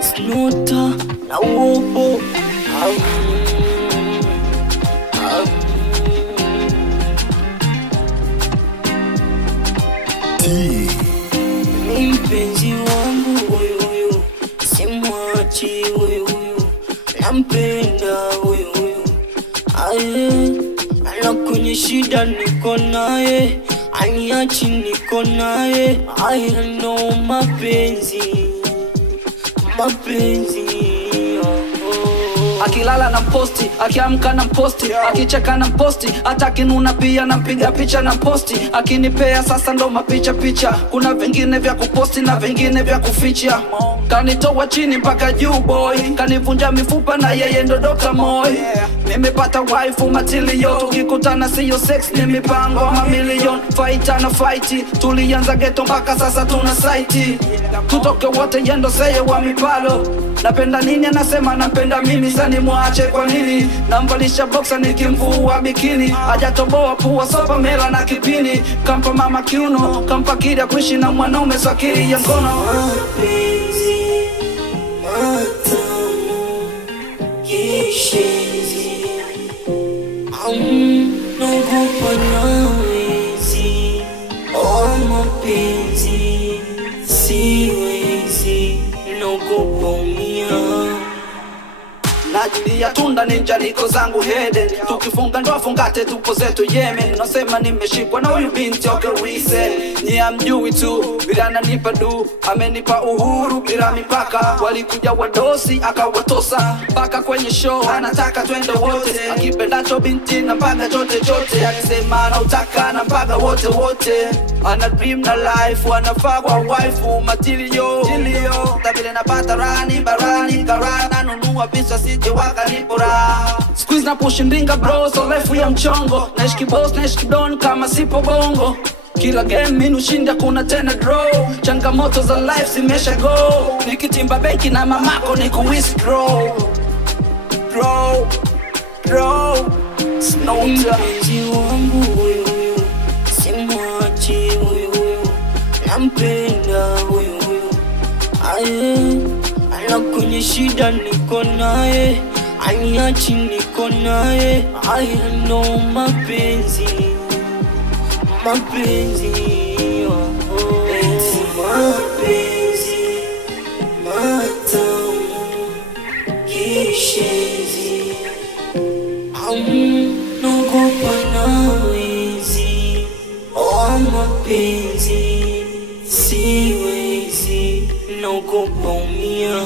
Snota na uopo ni mpenzi wangu huyu, simwachi huyu, nampenda huyu. Ana kwenye shida niko naye, aniachi niko naye. I know mapenzi Akilala na posti, akiamka na posti, akicheka na posti, hata akinuna pia nampiga picha na posti. Akinipea sasa ndo mapicha. Kuna vingine vya kuposti na vingine vya kuficha. Kanitoa chini mpaka juu boy, kanivunja mifupa na yeye ndo Dr. Moy. Nimepata wife matilio, tukikutana siyo sex ni mipango mamilion. Fighter na fighti, tulianza ghetto mpaka sasa tuna site. Tutoke wote yendo seye wa mipalo. Napenda nini anasema napenda mimi, sani muache kwa nini? Namvalisha boxer nikimvua bikini, hajatoboa pua sopa mela na kipini. Kampa mama kiuno, kampa kida kuishi na mwanaume sakiri ya mkono. Mapenzi matamu kishenzi, naogopa nawezi. Mapenzi siwezi, naogopa umia. Najilia tunda ninja niko zangu hede, tukifunga ndoa fungate tupo zetu Yemen. Nasema nimeshikwa na huyu binti okerise, ni amjui tu bila ananipa du, amenipa uhuru bila mipaka. Walikuja wadosi akawatosa mpaka kwenye show, anataka twende wote. Akipendacho binti na mpaga chote, akisema anautaka na mpaga wote. Ana dream na life, anafaa kwa wife matilio. Tabile napata rani barani karana, nunua pisa sije wakanipora. Squeeze na push ndinga bro, so life ya mchongo. Naishi boss, naishi don kama sipo bongo. Kila game minu shinda kuna tena draw. Changamoto za life zimesha go. Nikitimba benki na mamako niku withdraw. Snota mpenzi wangu huyu, simwachi huyu, nampenda huyu. Ana kwenye shida niko naye, aniachi niko naye. I know mapenzi matamu kishenzi, naogopa nawezi. Mapenzi siwezi, naogopa umia.